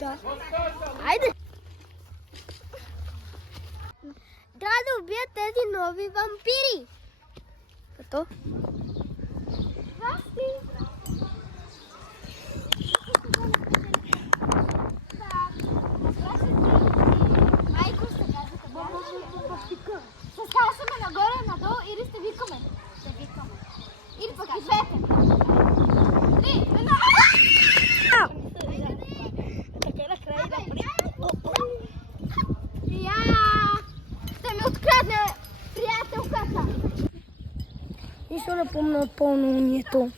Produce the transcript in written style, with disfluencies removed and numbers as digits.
Да. Айде! Трябва да убият тези нови вампири. Като? Здрасти! Майко ще казвате, съскасаме нагоре, надолу или ще викаме? Ще викаме. Или пък и двете. Три, едно. Така накрая да ще ми открадне приятелката. Нищо не помня от пълнолунието.